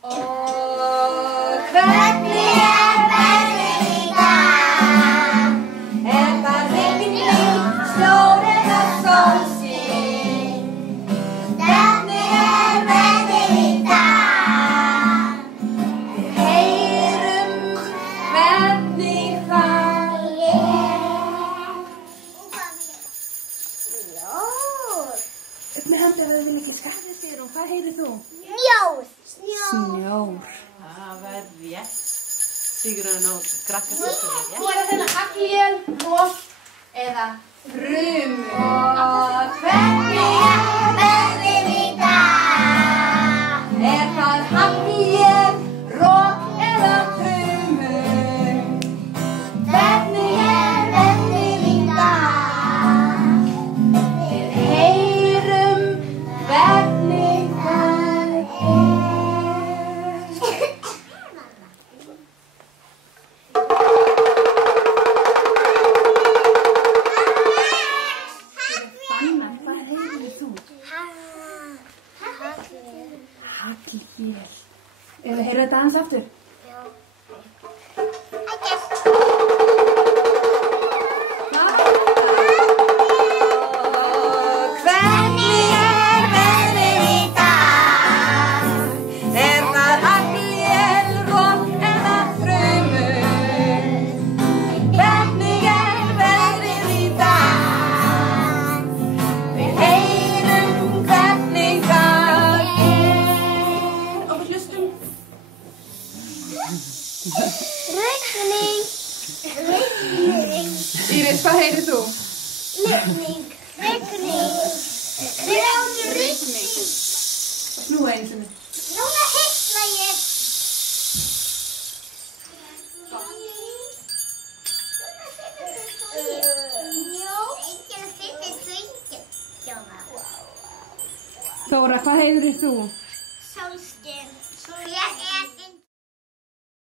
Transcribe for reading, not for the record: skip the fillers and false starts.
Og hvernig veðrið í dag? Það rigning, snjór eða sólskin? Hvernig veðrið í dag? Við heyrum hvernig það Með hendina við viljum ekki skaffa sér og hvað heyrir þú? Snjór. Snjór. Það var rétt. Sigrun og krakkasystur er rétt. Þú er að finna haglél, rok eða þrumur. Og hvernig veðrið í dag? Það haglél, rok eða þrumur? Hvernig veðrið í dag? Við heyrum hvernig það Haglél. Ef við heyrum þetta aðeins aftur. Hvernig veðrið í dag? Það haglél, rok eða þrumur? Hvernig veðrið í dag? Við heyrum hvernig það og við hlustum. Rigning. Íris, hvað heyrir þú? Rigning. Snúa einu sinni. Núna hitla ég. Enginn finnir þungin. Þóra, hvað heyrir þú? Sólskin. Ég